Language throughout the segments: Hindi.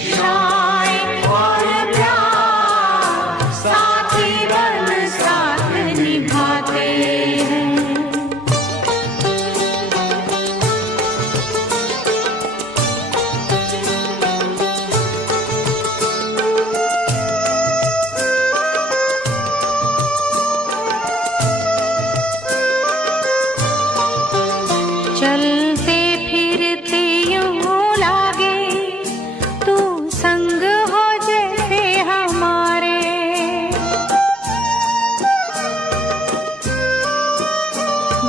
शिक्षाएं और प्यार साथी बन साथ निभाते हैं। चलते फिरते यूं लागे तू संग हो जैसे हमारे,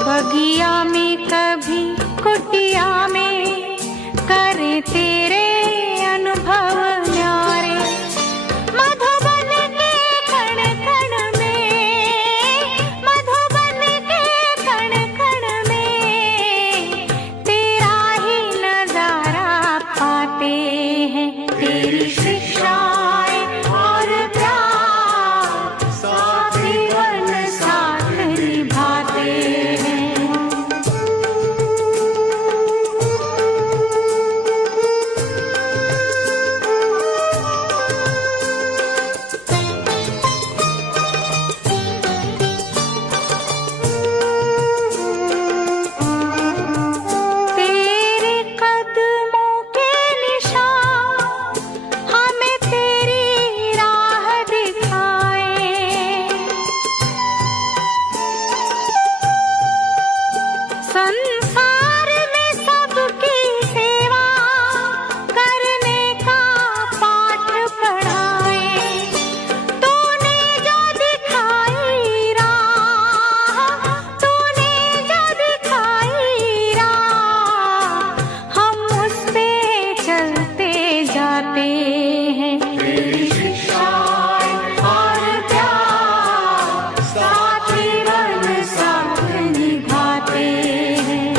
बगिया में कभी कुटिया में करे तेरे अनुभव न्यारे। मधुबन के कण कण में, मधुबन के कण कण में तेरा ही नजारा पाते हैं। तेरी शिक्षाएं और प्यार साथी बन साथ निभाते हैं। तेरे कदमों के निशान हमें तेरी राह दिखाए, संसार में सबकी सेवा करने का पाठ पढ़ाए। तूने जो दिखाई राह, तूने जो दिखाई राह, हम उस पे चलते जाते हैं। तेरी शिक्षाएं और प्यार साथी बन साथ निभाते हैं।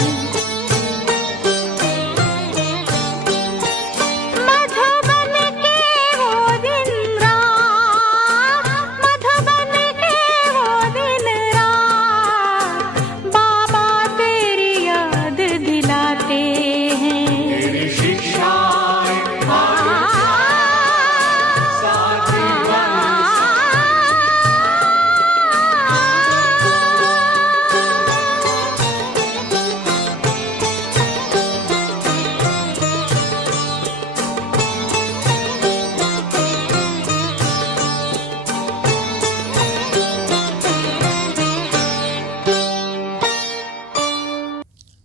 मधुबन के वो दिन रात, मधुबन के वो दिन रात बाबा तेरी याद दिलाते हैं। तेरी शिक्षाएं और साथी बन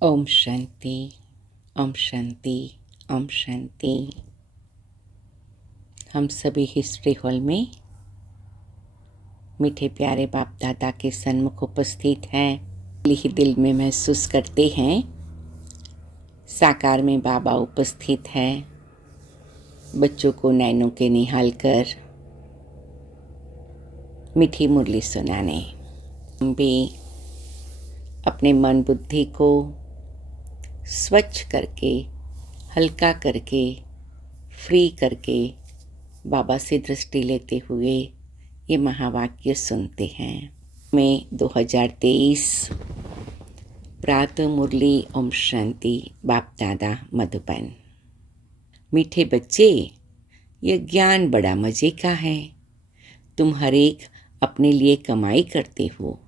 ओम शांति, ओम शांति, ओम शांति। हम सभी हिस्ट्री हॉल में मीठे प्यारे बाप दादा के सन्मुख उपस्थित हैं। ही दिल में महसूस करते हैं साकार में बाबा उपस्थित हैं, बच्चों को नैनों के निहाल कर मीठी मुरली सुनाने। हम भी अपने मन बुद्धि को स्वच्छ करके, हल्का करके, फ्री करके बाबा से दृष्टि लेते हुए ये महावाक्य सुनते हैं। मैं 2023 प्रातः मुरली ओम शांति बाप दादा मधुबन। मीठे बच्चे, यह ज्ञान बड़ा मज़े का है। तुम हर एक अपने लिए कमाई करते हो,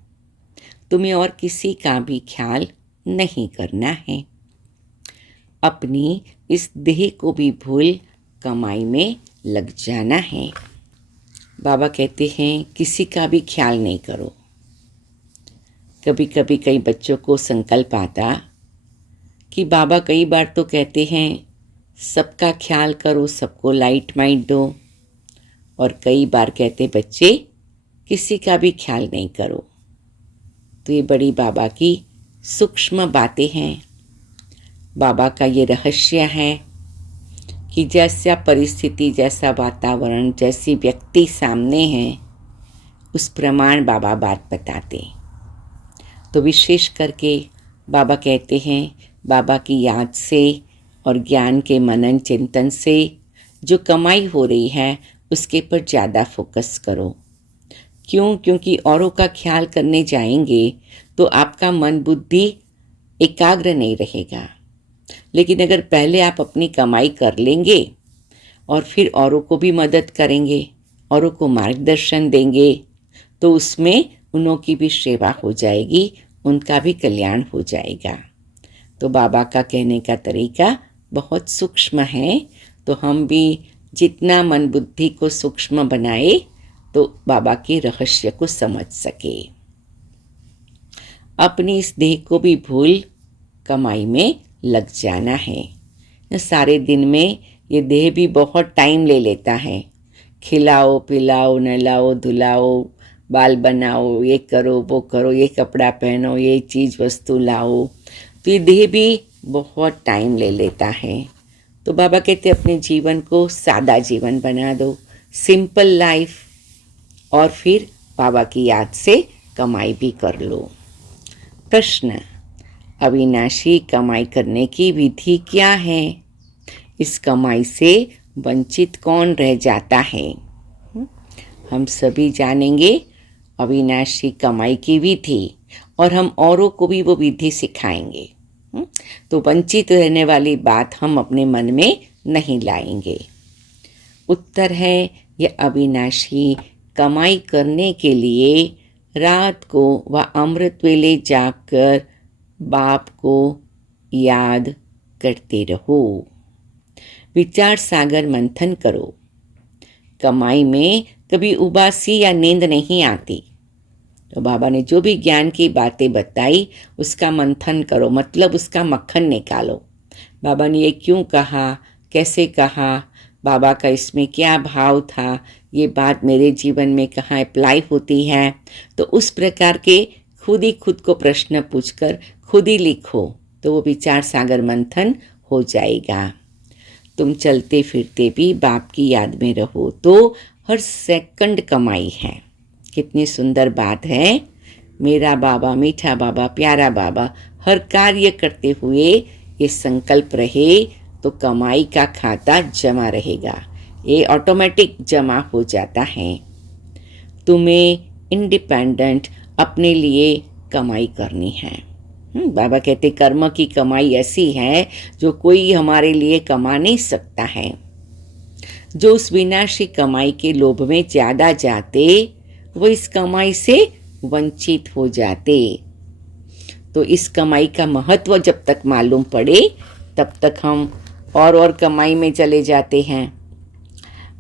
तुम्हें और किसी का भी ख्याल नहीं करना है। अपनी इस देह को भी भूल कमाई में लग जाना है। बाबा कहते हैं किसी का भी ख्याल नहीं करो। कभी कभी कई बच्चों को संकल्प आता कि बाबा कई बार तो कहते हैं सबका ख्याल करो, सबको लाइट माइट दो, और कई बार कहते बच्चे किसी का भी ख्याल नहीं करो। तो ये बड़ी बाबा की सूक्ष्म बातें हैं। बाबा का ये रहस्य है कि जैसा परिस्थिति, जैसा वातावरण, जैसी व्यक्ति सामने है, उस प्रमाण बाबा बात बताते। तो विशेष करके बाबा कहते हैं बाबा की याद से और ज्ञान के मनन चिंतन से जो कमाई हो रही है उसके पर ज़्यादा फोकस करो। क्यों? क्योंकि औरों का ख्याल करने जाएंगे तो आपका मन बुद्धि एकाग्र नहीं रहेगा। लेकिन अगर पहले आप अपनी कमाई कर लेंगे और फिर औरों को भी मदद करेंगे, औरों को मार्गदर्शन देंगे, तो उसमें उन्हों की भी सेवा हो जाएगी, उनका भी कल्याण हो जाएगा। तो बाबा का कहने का तरीका बहुत सूक्ष्म है, तो हम भी जितना मन बुद्धि को सूक्ष्म बनाए तो बाबा के रहस्य को समझ सके। अपनी इस देह को भी भूल कमाई में लग जाना है। सारे दिन में ये देह भी बहुत टाइम ले लेता है। खिलाओ पिलाओ नहलाओ धुलाओ, बाल बनाओ, ये करो वो करो, ये कपड़ा पहनो, ये चीज़ वस्तु लाओ, तो ये देह भी बहुत टाइम ले लेता है। तो बाबा कहते अपने जीवन को सादा जीवन बना दो, सिंपल लाइफ, और फिर बाबा की याद से कमाई भी कर लो। प्रश्न, अविनाशी कमाई करने की विधि क्या है? इस कमाई से वंचित कौन रह जाता है? हम सभी जानेंगे अविनाशी कमाई की विधि, और हम औरों को भी वो विधि सिखाएंगे। तो वंचित रहने वाली बात हम अपने मन में नहीं लाएंगे। उत्तर है, यह अविनाशी कमाई करने के लिए रात को व अमृत वेले जागकर बाप को याद करते रहो। विचार सागर मंथन करो। कमाई में कभी उबासी या नींद नहीं आती। तो बाबा ने जो भी ज्ञान की बातें बताई उसका मंथन करो, मतलब उसका मक्खन निकालो। बाबा ने ये क्यों कहा, कैसे कहा, बाबा का इसमें क्या भाव था, ये बात मेरे जीवन में कहाँ अप्लाई होती है। तो उस प्रकार के खुद ही खुद को प्रश्न पूछकर खुद ही लिखो, तो वो विचार सागर मंथन हो जाएगा। तुम चलते फिरते भी बाप की याद में रहो तो हर सेकंड कमाई है। कितनी सुंदर बात है। मेरा बाबा, मीठा बाबा, प्यारा बाबा, हर कार्य करते हुए ये संकल्प रहे तो कमाई का खाता जमा रहेगा, ये ऑटोमेटिक जमा हो जाता है। तुम्हें इंडिपेंडेंट अपने लिए कमाई करनी है। बाबा कहते कर्म की कमाई ऐसी है जो कोई हमारे लिए कमा नहीं सकता है। जो उस विनाशी कमाई के लोभ में ज़्यादा जाते वो इस कमाई से वंचित हो जाते। तो इस कमाई का महत्व जब तक मालूम पड़े तब तक हम और कमाई में चले जाते हैं।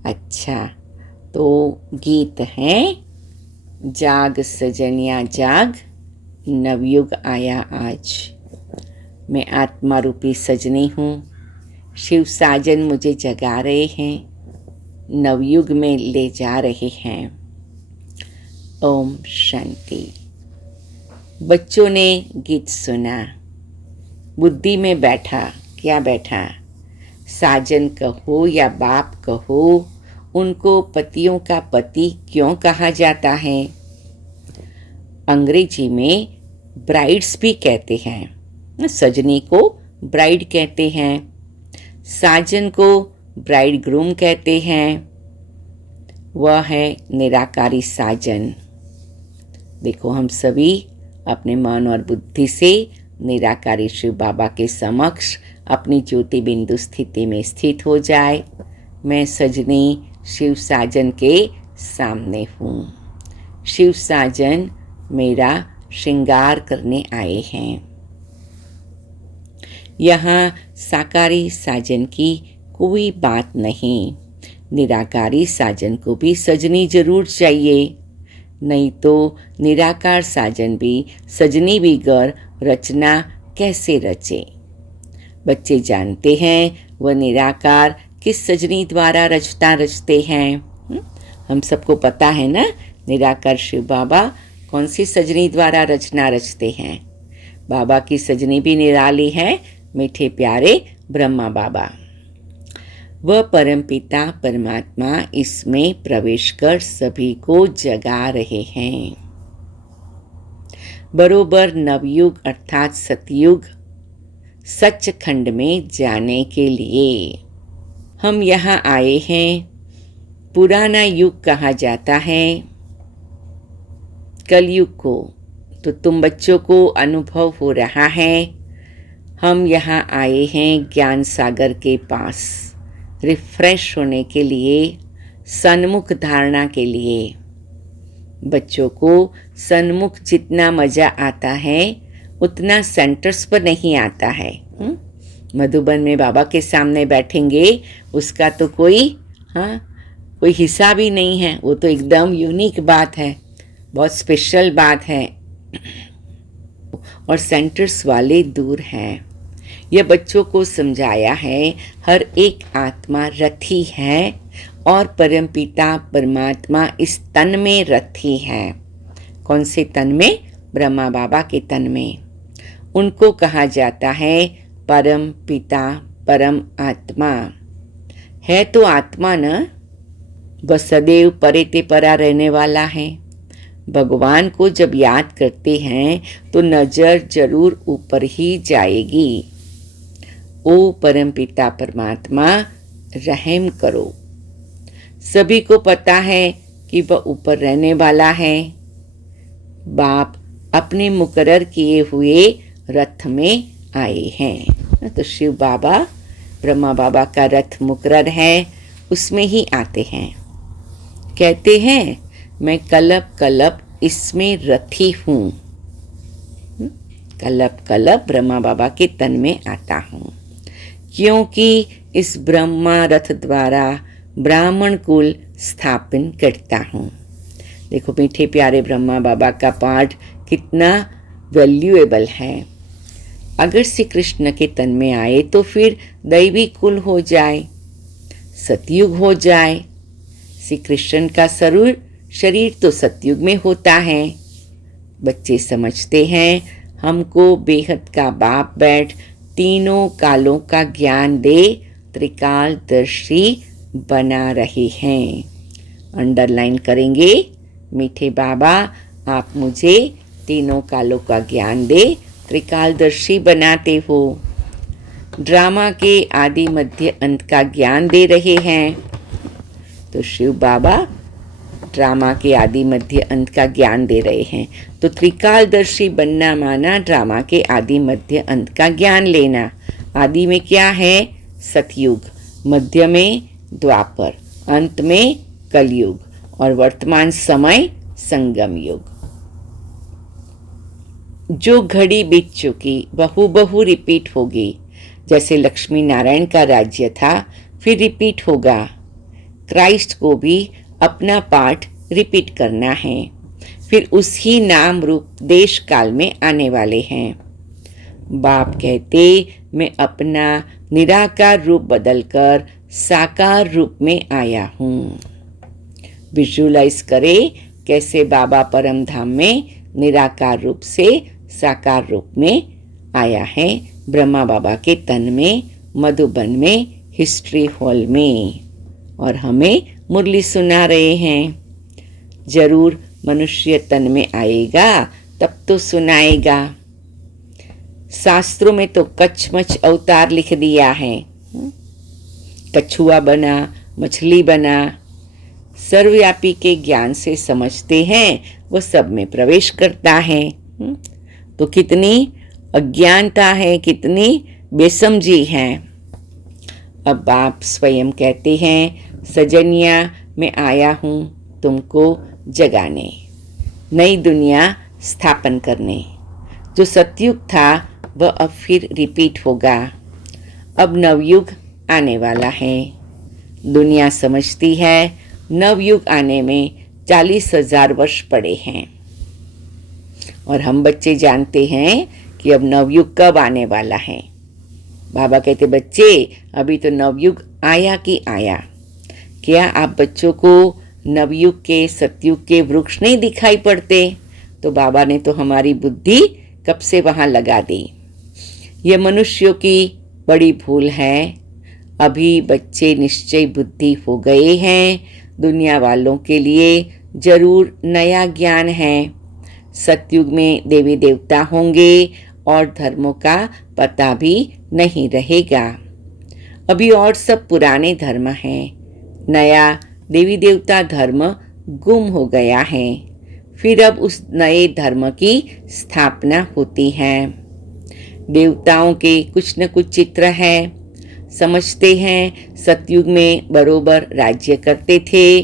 अच्छा, तो गीत है, जाग सजनिया जाग, नवयुग आया आज। मैं आत्मा रूपी सजनी हूँ, शिव साजन मुझे जगा रहे हैं, नवयुग में ले जा रहे हैं। ओम शांति। बच्चों ने गीत सुना, बुद्धि में बैठा, क्या बैठा? साजन कहो या बाप कहो, उनको पतियों का पति क्यों कहा जाता है? अंग्रेजी में ब्राइड्स भी कहते हैं। सजनी को ब्राइड कहते हैं, साजन को ब्राइड ग्रूम कहते हैं। वह है निराकारी साजन। देखो, हम सभी अपने मन और बुद्धि से निराकारी शिव बाबा के समक्ष अपनी ज्योति बिंदु स्थिति में स्थित हो जाए। मैं सजनी शिव साजन के सामने हूँ। शिव साजन मेरा श्रृंगार करने आए हैं। यहाँ साकारी साजन की कोई बात नहीं। निराकारी साजन को भी सजनी जरूर चाहिए, नहीं तो निराकार साजन भी सजनी बिगर रचना कैसे रचे? बच्चे जानते हैं वह निराकार किस सजनी द्वारा रचते हैं। हम सबको पता है ना, निराकार शिव बाबा कौन सी सजनी द्वारा रचना रचते हैं। बाबा की सजनी भी निराली है, मीठे प्यारे ब्रह्मा बाबा। वह परमपिता परमात्मा इसमें प्रवेश कर सभी को जगा रहे हैं। बरोबर नवयुग अर्थात सतयुग सचखंड में जाने के लिए हम यहाँ आए हैं। पुराना युग कहा जाता है कलयुग को, तो तुम बच्चों को अनुभव हो रहा है। हम यहाँ आए हैं ज्ञान सागर के पास, रिफ्रेश होने के लिए, सन्मुख धारणा के लिए। बच्चों को सन्मुख जितना मज़ा आता है उतना सेंटर्स पर नहीं आता है। मधुबन में बाबा के सामने बैठेंगे, उसका तो कोई हिसाब ही नहीं है। वो तो एकदम यूनिक बात है, बहुत स्पेशल बात है। और सेंटर्स वाले दूर हैं। यह बच्चों को समझाया है, हर एक आत्मा रथी है और परमपिता परमात्मा इस तन में रथी है। कौन से तन में? ब्रह्मा बाबा के तन में। उनको कहा जाता है परम पिता परम आत्मा। है तो आत्मा न, वह सदैव परे ते परा रहने वाला है। भगवान को जब याद करते हैं तो नज़र जरूर ऊपर ही जाएगी। ओ परम पिता परमात्मा रहम करो। सभी को पता है कि वह ऊपर रहने वाला है। बाप अपने मुकर्रर किए हुए रथ में आए हैं। तो शिव बाबा ब्रह्मा बाबा का रथ मुकर्रर है, उसमें ही आते हैं। कहते हैं मैं कलप कलप इसमें रथी हूँ। कलप कलप ब्रह्मा बाबा के तन में आता हूँ, क्योंकि इस ब्रह्मा रथ द्वारा ब्राह्मण कुल स्थापन करता हूँ। देखो मीठे प्यारे ब्रह्मा बाबा का पाठ कितना वैल्यूएबल है। अगर श्री कृष्ण के तन में आए तो फिर दैवी कुल हो जाए, सतयुग हो जाए। श्री कृष्ण का शरीर तो सतयुग में होता है। बच्चे समझते हैं हमको बेहद का बाप बैठ तीनों कालों का ज्ञान दे त्रिकालदर्शी बना रहे हैं। अंडरलाइन करेंगे, मीठे बाबा आप मुझे तीनों कालों का ज्ञान दे त्रिकालदर्शी बनाते हो। ड्रामा के आदि मध्य अंत का ज्ञान दे रहे हैं। तो शिव बाबा ड्रामा के आदि मध्य अंत का ज्ञान दे रहे हैं। तो त्रिकालदर्शी बनना माना ड्रामा के आदि मध्य अंत का ज्ञान लेना। आदि में क्या है? सतयुग, मध्य में द्वापर, अंत में कलयुग और वर्तमान समय संगम युग। जो घड़ी बीत चुकी बहु रिपीट होगी। जैसे लक्ष्मी नारायण का राज्य था, फिर रिपीट होगा। क्राइस्ट को भी अपना पाठ रिपीट करना है, फिर उसी नाम रूप देश काल में आने वाले हैं। बाप कहते मैं अपना निराकार रूप बदलकर साकार रूप में आया हूँ। विजुअलाइज करें कैसे बाबा परम धाम में निराकार रूप से साकार रूप में आया है, ब्रह्मा बाबा के तन में, मधुबन में, हिस्ट्री हॉल में, और हमें मुरली सुना रहे हैं। जरूर मनुष्य तन में आएगा तब तो सुनाएगा। शास्त्रों में तो कचमच अवतार लिख दिया है। कछुआ बना, मछली बना, सर्वव्यापी के ज्ञान से समझते हैं वो सब में प्रवेश करता है। तो कितनी अज्ञानता है, कितनी बेसमझी है। अब बाप स्वयं कहते हैं सजनिया मैं आया हूँ तुमको जगाने, नई दुनिया स्थापन करने। जो सतयुग था वह अब फिर रिपीट होगा। अब नवयुग आने वाला है। दुनिया समझती है नवयुग आने में 40,000 वर्ष पड़े हैं, और हम बच्चे जानते हैं कि अब नवयुग कब आने वाला है। बाबा कहते बच्चे अभी तो नवयुग आया कि आया। क्या आप बच्चों को नवयुग के सतयुग के वृक्ष नहीं दिखाई पड़ते? तो बाबा ने तो हमारी बुद्धि कब से वहाँ लगा दी। यह मनुष्यों की बड़ी भूल है। अभी बच्चे निश्चय बुद्धि हो गए हैं। दुनिया वालों के लिए जरूर नया ज्ञान है। सतयुग में देवी देवता होंगे और धर्मों का पता भी नहीं रहेगा। अभी और सब पुराने धर्म हैं। नया देवी देवता धर्म गुम हो गया है। फिर अब उस नए धर्म की स्थापना होती है। देवताओं के कुछ न कुछ चित्र है। समझते हैं सतयुग में बरोबर राज्य करते थे,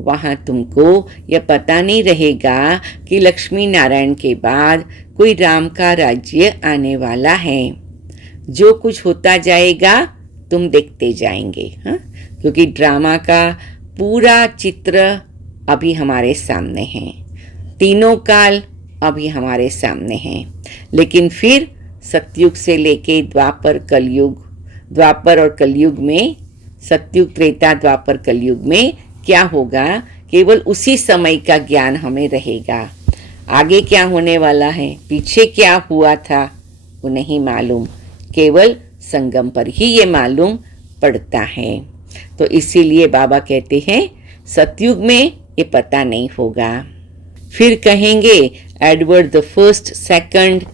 वहाँ तुमको यह पता नहीं रहेगा कि लक्ष्मी नारायण के बाद कोई राम का राज्य आने वाला है। जो कुछ होता जाएगा तुम देखते जाएंगे, हाँ, क्योंकि ड्रामा का पूरा चित्र अभी हमारे सामने है, तीनों काल अभी हमारे सामने हैं। लेकिन फिर सतयुग से लेके द्वापर कलयुग, द्वापर और कलयुग में, सतयुग त्रेता द्वापर कलयुग में क्या होगा, केवल उसी समय का ज्ञान हमें रहेगा। आगे क्या होने वाला है, पीछे क्या हुआ था, वो नहीं मालूम, केवल संगम पर ही ये मालूम पड़ता है। तो इसीलिए बाबा कहते हैं सतयुग में ये पता नहीं होगा। फिर कहेंगे एडवर्ड द फर्स्ट सेकंड,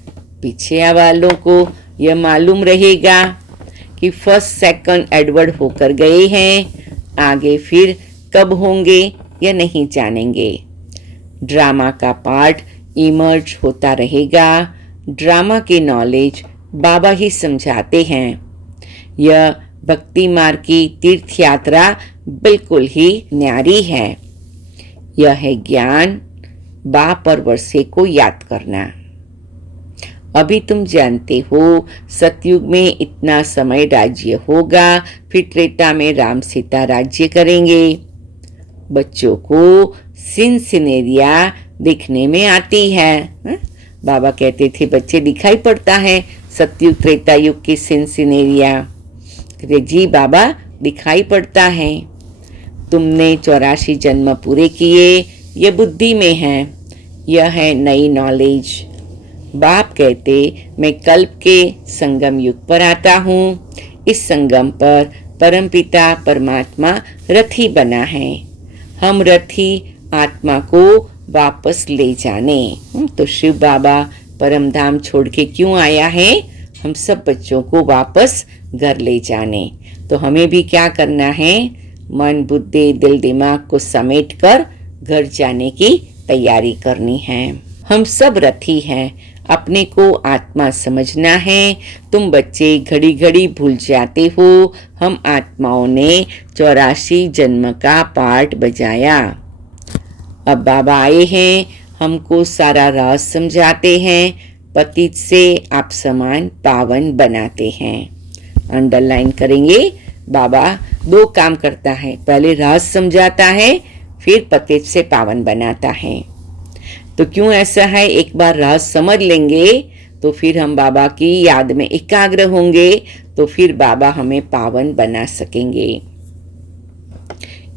पीछे वालों को यह मालूम रहेगा कि फर्स्ट सेकंड एडवर्ड होकर गए हैं, आगे फिर कब होंगे यह नहीं जानेंगे। ड्रामा का पार्ट इमर्ज होता रहेगा, ड्रामा की नॉलेज बाबा ही समझाते हैं। यह भक्ति मार्ग की तीर्थ यात्रा बिल्कुल ही न्यारी है। यह है ज्ञान बाप और वर्षे को याद करना। अभी तुम जानते हो सतयुग में इतना समय राज्य होगा, फिर त्रेता में राम सीता राज्य करेंगे। बच्चों को सिनेरिया दिखने में आती है, बाबा कहते थे बच्चे दिखाई पड़ता है सतयुग त्रेता युग की सिनेरिया। कहते जी बाबा दिखाई पड़ता है, तुमने 84 जन्म पूरे किए, ये बुद्धि में है, यह है नई नॉलेज। बाप कहते मैं कल्प के संगम युग पर आता हूँ, इस संगम पर परमपिता परमात्मा रथी बना है, हम रथी आत्मा को वापस ले जाने। तो शिव बाबा परम धाम छोड़ के क्यों आया है, हम सब बच्चों को वापस घर ले जाने। तो हमें भी क्या करना है, मन बुद्धि दिल दिमाग को समेट कर घर जाने की तैयारी करनी है। हम सब रथी हैं, अपने को आत्मा समझना है। तुम बच्चे घड़ी घड़ी भूल जाते हो, हम आत्माओं ने 84 जन्म का पाठ बजाया। अब बाबा आए हैं, हमको सारा राज समझाते हैं, पतित से आप समान पावन बनाते हैं। अंडरलाइन करेंगे, बाबा 2 काम करता है, पहले राज समझाता है, फिर पतित से पावन बनाता है। तो क्यों ऐसा है, एक बार राज समझ लेंगे तो फिर हम बाबा की याद में एकाग्र होंगे, तो फिर बाबा हमें पावन बना सकेंगे।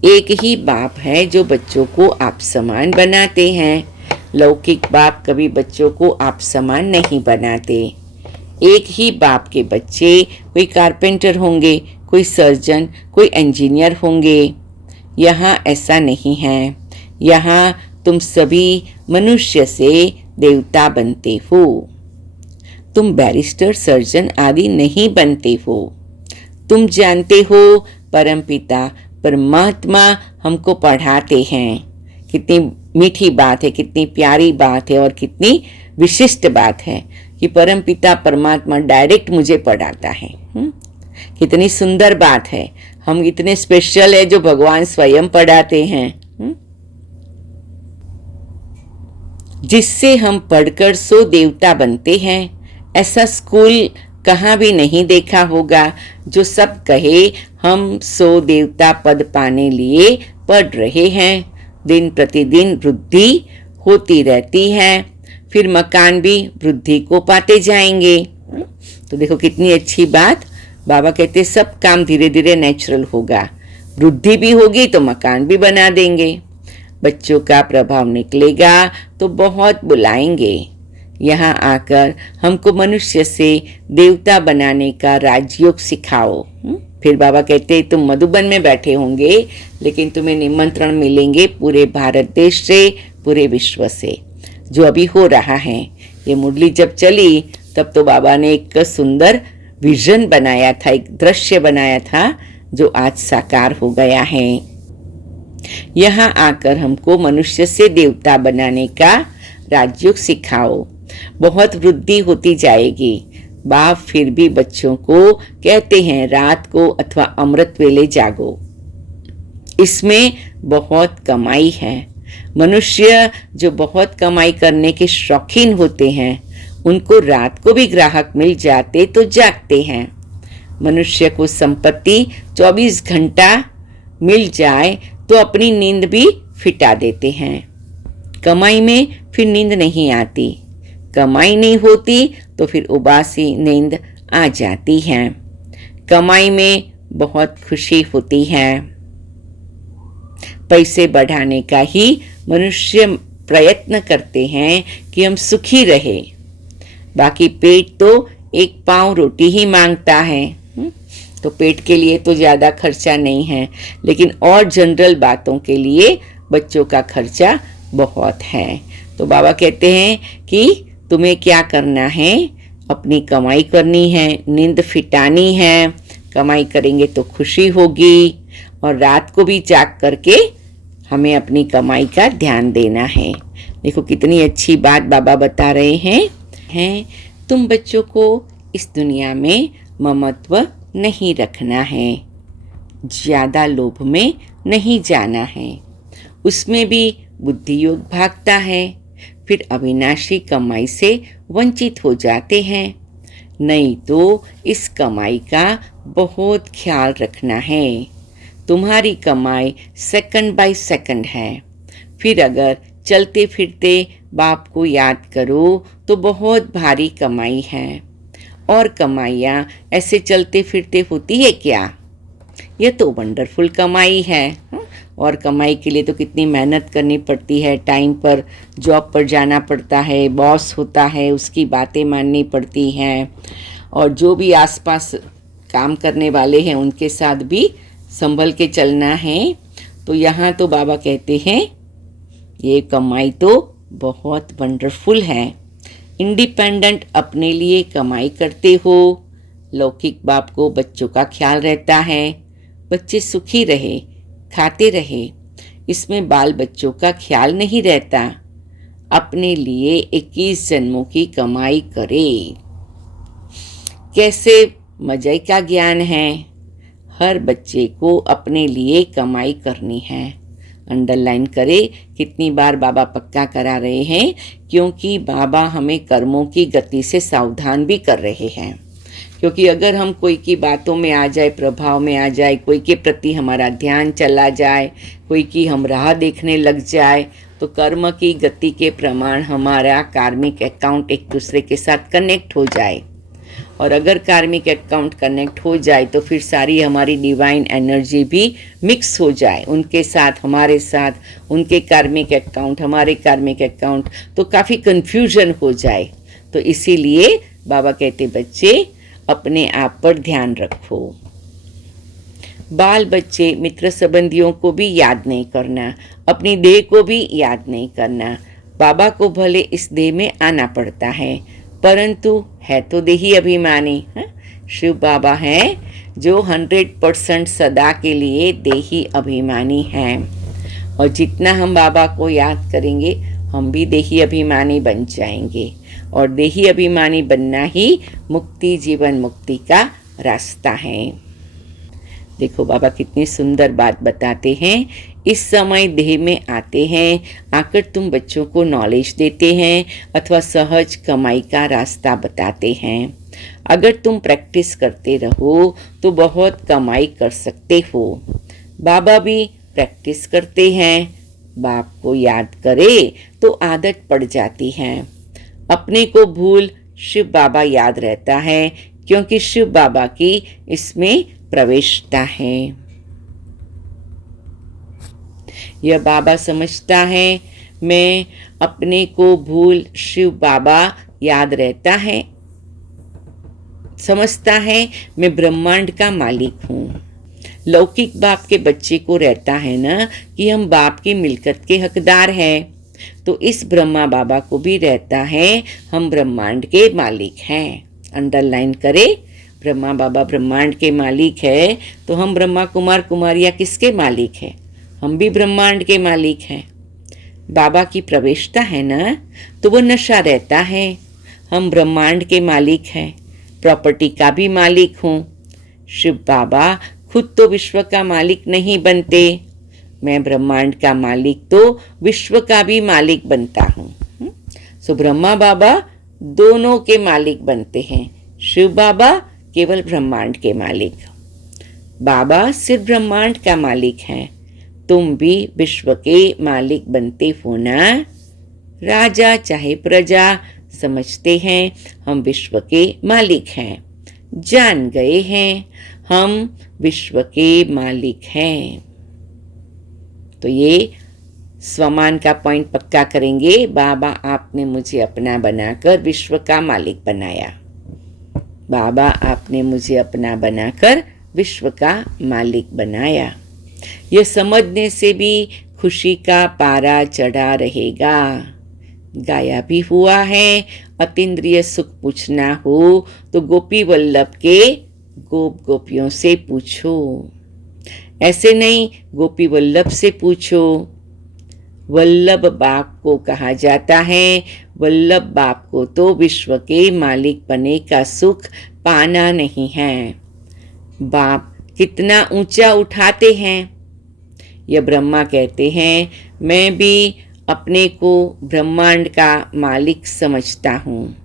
एक ही बाप है जो बच्चों को आप समान बनाते हैं, लौकिक बाप कभी बच्चों को आप समान नहीं बनाते। एक ही बाप के बच्चे कोई कारपेंटर होंगे, कोई सर्जन, कोई इंजीनियर होंगे। यहाँ ऐसा नहीं है, यहाँ तुम सभी मनुष्य से देवता बनते हो, तुम बैरिस्टर सर्जन आदि नहीं बनते हो। तुम जानते हो परमपिता परमात्मा हमको पढ़ाते हैं, कितनी मीठी बात है, कितनी प्यारी बात है और कितनी विशिष्ट बात है कि परमपिता परमात्मा डायरेक्ट मुझे पढ़ाता है। कितनी सुंदर बात है, हम इतने स्पेशल है जो भगवान स्वयं पढ़ाते हैं, जिससे हम पढ़कर 100 देवता बनते हैं। ऐसा स्कूल कहाँ भी नहीं देखा होगा जो सब कहे हम 100 देवता पद पाने लिए पढ़ रहे हैं। दिन प्रतिदिन वृद्धि होती रहती है, फिर मकान भी वृद्धि को पाते जाएंगे। तो देखो कितनी अच्छी बात, बाबा कहते सब काम धीरे धीरे नेचुरल होगा, वृद्धि भी होगी तो मकान भी बना देंगे। बच्चों का प्रभाव निकलेगा तो बहुत बुलाएंगे, यहाँ आकर हमको मनुष्य से देवता बनाने का राजयोग सिखाओ। फिर बाबा कहते तुम मधुबन में बैठे होंगे, लेकिन तुम्हें निमंत्रण मिलेंगे पूरे भारत देश से, पूरे विश्व से, जो अभी हो रहा है। ये मुरली जब चली तब तो बाबा ने एक सुंदर विजन बनाया था, एक दृश्य बनाया था जो आज साकार हो गया है। यहाँ आकर हमको मनुष्य से देवता बनाने का राजयोग सिखाओ, बहुत वृद्धि होती जाएगी। बाप फिर भी बच्चों को कहते हैं रात को अथवा अमृत वेले जागो। इसमें बहुत कमाई है। मनुष्य जो बहुत कमाई करने के शौकीन होते हैं उनको रात को भी ग्राहक मिल जाते तो जागते हैं। मनुष्य को संपत्ति 24 घंटा मिल जाए तो अपनी नींद भी फिटा देते हैं। कमाई में फिर नींद नहीं आती, कमाई नहीं होती तो फिर उबासी नींद आ जाती है। कमाई में बहुत खुशी होती है। पैसे बढ़ाने का ही मनुष्य प्रयत्न करते हैं कि हम सुखी रहे। बाकी पेट तो एक पाव रोटी ही मांगता है। तो पेट के लिए तो ज़्यादा खर्चा नहीं है, लेकिन और जनरल बातों के लिए बच्चों का खर्चा बहुत है। तो बाबा कहते हैं कि तुम्हें क्या करना है, अपनी कमाई करनी है, नींद फिटानी है। कमाई करेंगे तो खुशी होगी और रात को भी जाग करके हमें अपनी कमाई का ध्यान देना है। देखो कितनी अच्छी बात बाबा बता रहे हैं। तुम बच्चों को इस दुनिया में ममत्व नहीं रखना है, ज़्यादा लोभ में नहीं जाना है। उसमें भी बुद्धि योग भागता है, फिर अविनाशी कमाई से वंचित हो जाते हैं। नहीं तो इस कमाई का बहुत ख्याल रखना है। तुम्हारी कमाई सेकंड बाय सेकंड है। फिर अगर चलते फिरते बाप को याद करो तो बहुत भारी कमाई है। और कमाइयाँ ऐसे चलते फिरते होती है क्या? ये तो वंडरफुल कमाई है। और कमाई के लिए तो कितनी मेहनत करनी पड़ती है, टाइम पर जॉब पर जाना पड़ता है, बॉस होता है उसकी बातें माननी पड़ती हैं, और जो भी आसपास काम करने वाले हैं उनके साथ भी संभल के चलना है। तो यहाँ तो बाबा कहते हैं ये कमाई तो बहुत वंडरफुल है। इंडिपेंडेंट अपने लिए कमाई करते हो। लौकिक बाप को बच्चों का ख्याल रहता है, बच्चे सुखी रहे, खाते रहे, इसमें बाल बच्चों का ख्याल नहीं रहता। अपने लिए 21 जन्मों की कमाई करे। कैसे मज़े का ज्ञान है। हर बच्चे को अपने लिए कमाई करनी है। अंडरलाइन करे, कितनी बार बाबा पक्का करा रहे हैं, क्योंकि बाबा हमें कर्मों की गति से सावधान भी कर रहे हैं। क्योंकि अगर हम कोई की बातों में आ जाए, प्रभाव में आ जाए, कोई के प्रति हमारा ध्यान चला जाए, कोई की हम राह देखने लग जाए, तो कर्म की गति के प्रमाण हमारा कार्मिक अकाउंट एक दूसरे के साथ कनेक्ट हो जाए। और अगर कार्मिक अकाउंट कनेक्ट हो जाए तो फिर सारी हमारी डिवाइन एनर्जी भी मिक्स हो जाए, उनके साथ हमारे साथ, उनके कार्मिक अकाउंट हमारे कार्मिक अकाउंट, तो काफ़ी कन्फ्यूजन हो जाए। तो इसीलिए बाबा कहते बच्चे अपने आप पर ध्यान रखो। बाल बच्चे मित्र संबंधियों को भी याद नहीं करना, अपनी देह को भी याद नहीं करना। बाबा को भले इस देह में आना पड़ता है, परंतु है तो देही अभिमानी। शिव बाबा हैं जो 100% सदा के लिए देही अभिमानी हैं। और जितना हम बाबा को याद करेंगे हम भी देही अभिमानी बन जाएंगे। और देही अभिमानी बनना ही मुक्ति, जीवन मुक्ति का रास्ता है। देखो बाबा कितनी सुंदर बात बताते हैं। इस समय देह में आते हैं, आकर तुम बच्चों को नॉलेज देते हैं अथवा सहज कमाई का रास्ता बताते हैं। अगर तुम प्रैक्टिस करते रहो तो बहुत कमाई कर सकते हो। बाबा भी प्रैक्टिस करते हैं। बाप को याद करे तो आदत पड़ जाती है। अपने को भूल शिव बाबा याद रहता है, क्योंकि शिव बाबा की इसमें प्रवेशता है। यह बाबा समझता है मैं अपने को भूल शिव बाबा याद रहता है, समझता है मैं ब्रह्मांड का मालिक हूँ। लौकिक बाप के बच्चे को रहता है ना कि हम बाप की मिल्कत के हकदार हैं, तो इस ब्रह्मा बाबा को भी रहता है हम ब्रह्मांड के मालिक हैं। अंडरलाइन करे, ब्रह्मा बाबा ब्रह्मांड के मालिक है तो हम ब्रह्मा कुमार कुमारिया किसके मालिक हैं? हम भी ब्रह्मांड के मालिक हैं। बाबा की प्रवेशता है ना, तो वो नशा रहता है हम ब्रह्मांड के मालिक हैं। प्रॉपर्टी का भी मालिक हूँ। शिव बाबा खुद तो विश्व का मालिक नहीं बनते, मैं ब्रह्मांड का मालिक तो विश्व का भी मालिक बनता हूँ। सो ब्रह्मा बाबा दोनों के मालिक बनते हैं, शिव बाबा केवल ब्रह्मांड के मालिक। बाबा सिर्फ ब्रह्मांड का मालिक हैं, तुम भी विश्व के मालिक बनते हो ना। राजा चाहे प्रजा समझते हैं हम विश्व के मालिक हैं, जान गए हैं हम विश्व के मालिक हैं। तो ये स्वमान का पॉइंट पक्का करेंगे। बाबा आपने मुझे अपना बनाकर विश्व का मालिक बनाया, बाबा आपने मुझे अपना बनाकर विश्व का मालिक बनाया। यह समझने से भी खुशी का पारा चढ़ा रहेगा। गाया भी हुआ है, अतीन्द्रिय सुख पूछना हो तो गोपी वल्लभ के गोप गोपियों से पूछो, ऐसे नहीं गोपी वल्लभ से पूछो। वल्लभ बाप को कहा जाता है, वल्लभ बाप को तो विश्व के मालिक बने का सुख पाना नहीं है। बाप कितना ऊंचा उठाते हैं। यह ब्रह्मा कहते हैं, मैं भी अपने को ब्रह्मांड का मालिक समझता हूँ।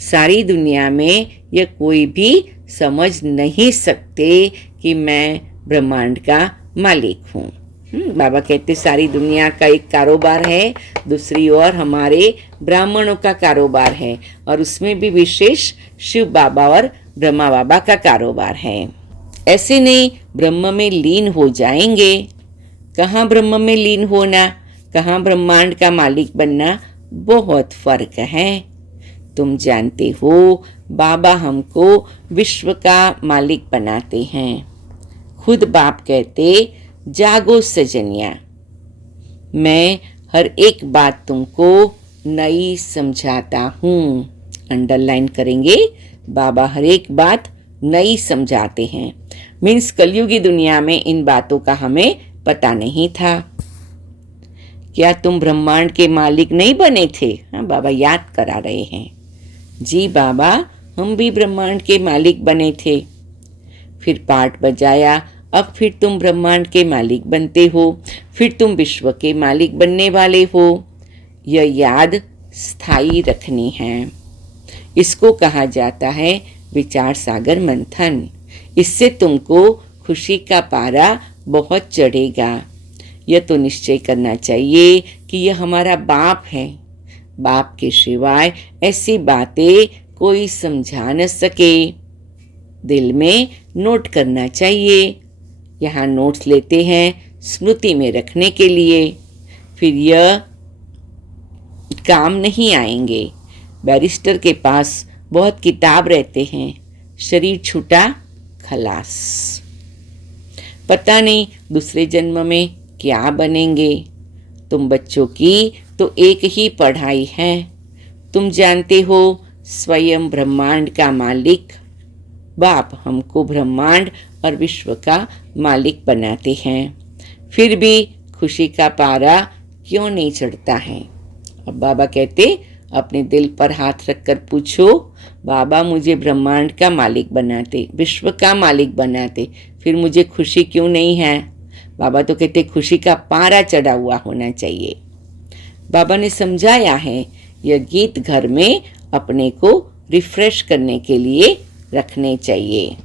सारी दुनिया में यह कोई भी समझ नहीं सकते कि मैं ब्रह्मांड का मालिक हूँ। बाबा कहते सारी दुनिया का एक कारोबार है, दूसरी ओर हमारे ब्राह्मणों का कारोबार है, और उसमें भी विशेष शिव बाबा और ब्रह्मा बाबा का कारोबार है। ऐसे नहीं ब्रह्म में लीन हो जाएंगे। कहाँ ब्रह्म में लीन होना, कहाँ ब्रह्मांड का मालिक बनना, बहुत फर्क है। तुम जानते हो बाबा हमको विश्व का मालिक बनाते हैं। खुद बाप कहते, जागो सजनिया, मैं हर एक बात तुमको नई समझाता हूँ। अंडरलाइन करेंगे, बाबा हर एक बात नई समझाते हैं। मीन्स कलयुगी दुनिया में इन बातों का हमें पता नहीं था। क्या तुम ब्रह्मांड के मालिक नहीं बने थे? हाँ, बाबा याद करा रहे हैं। जी बाबा, हम भी ब्रह्मांड के मालिक बने थे। फिर पाठ बजाया, अब फिर तुम ब्रह्मांड के मालिक बनते हो, फिर तुम विश्व के मालिक बनने वाले हो। यह याद स्थायी रखनी है। इसको कहा जाता है विचार सागर मंथन। इससे तुमको खुशी का पारा बहुत चढ़ेगा। यह तो निश्चय करना चाहिए कि यह हमारा बाप है। बाप के सिवाय ऐसी बातें कोई समझा न सके। दिल में नोट करना चाहिए। यहाँ नोट्स लेते हैं स्मृति में रखने के लिए, फिर यह काम नहीं आएंगे। बैरिस्टर के पास बहुत किताब रहते हैं, शरीर छूटा खलास। पता नहीं दूसरे जन्म में क्या बनेंगे। तुम बच्चों की तो एक ही पढ़ाई है। तुम जानते हो स्वयं ब्रह्मांड का मालिक बाप हमको ब्रह्मांड और विश्व का मालिक बनाते हैं, फिर भी खुशी का पारा क्यों नहीं चढ़ता है? अब बाबा कहते, अपने दिल पर हाथ रखकर पूछो, बाबा मुझे ब्रह्मांड का मालिक बनाते, विश्व का मालिक बनाते, फिर मुझे खुशी क्यों नहीं है? बाबा तो कहते खुशी का पारा चढ़ा हुआ होना चाहिए। बाबा ने समझाया है, यह गीत घर में अपने को रिफ्रेश करने के लिए रखने चाहिए।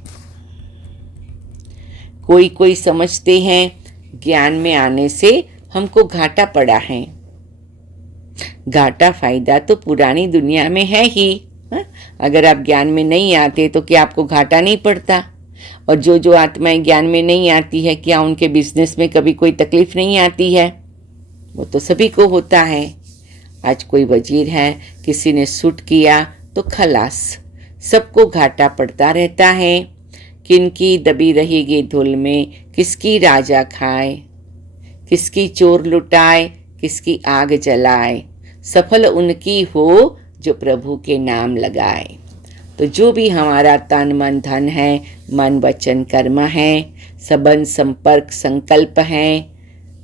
कोई कोई समझते हैं ज्ञान में आने से हमको घाटा पड़ा है। घाटा फायदा तो पुरानी दुनिया में है ही। अगर आप ज्ञान में नहीं आते तो क्या आपको घाटा नहीं पड़ता? और जो आत्माएं ज्ञान में नहीं आती है, क्या उनके बिजनेस में कभी कोई तकलीफ नहीं आती है? वो तो सभी को होता है। आज कोई वजीर है, किसी ने सूट किया तो खलास, सबको घाटा पड़ता रहता है। किनकी दबी रहेगी धुल में, किसकी राजा खाए, किसकी चोर लुटाए, किसकी आग जलाए। सफल उनकी हो जो प्रभु के नाम लगाए। तो जो भी हमारा तन मन धन है, मन वचन कर्म है, संबंध संपर्क संकल्प है,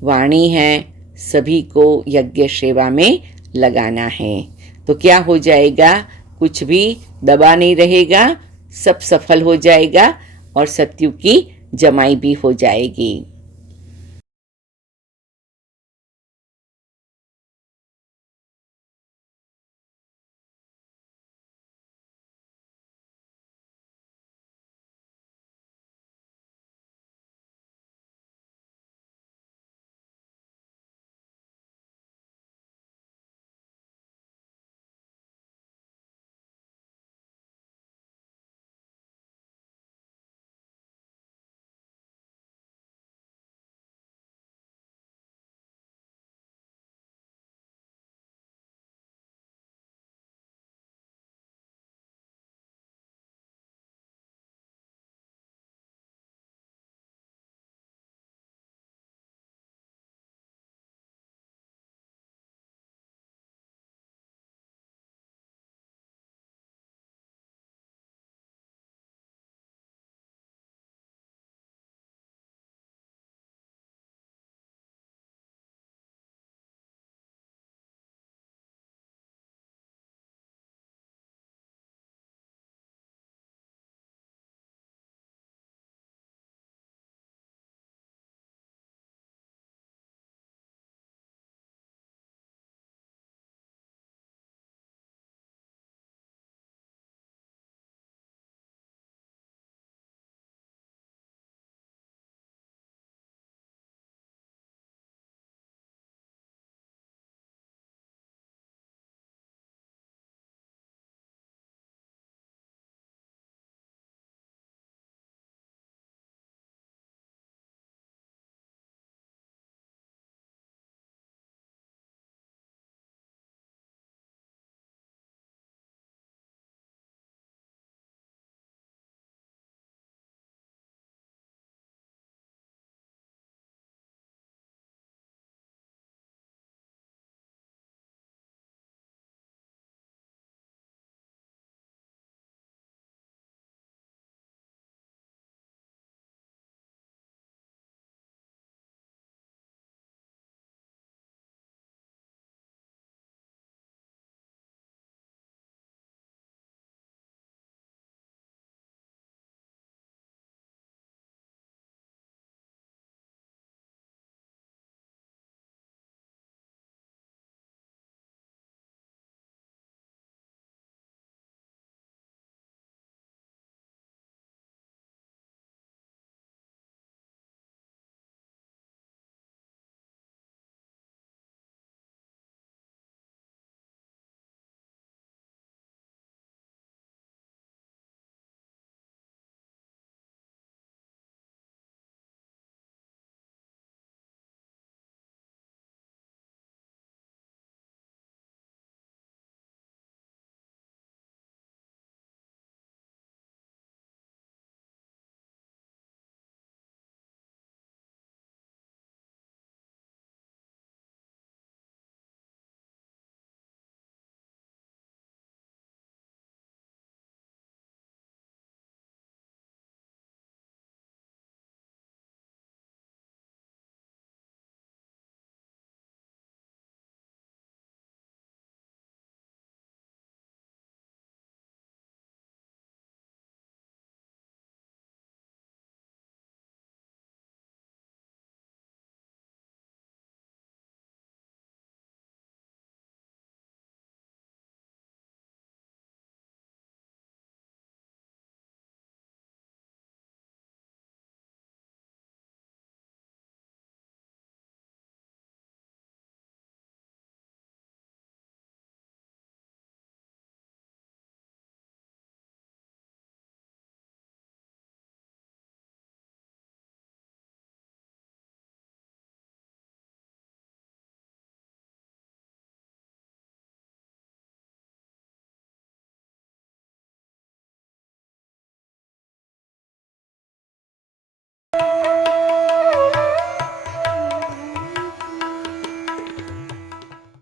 वाणी है, सभी को यज्ञ सेवा में लगाना है। तो क्या हो जाएगा? कुछ भी दबा नहीं रहेगा, सब सफल हो जाएगा और सत्यु की जमाई भी हो जाएगी।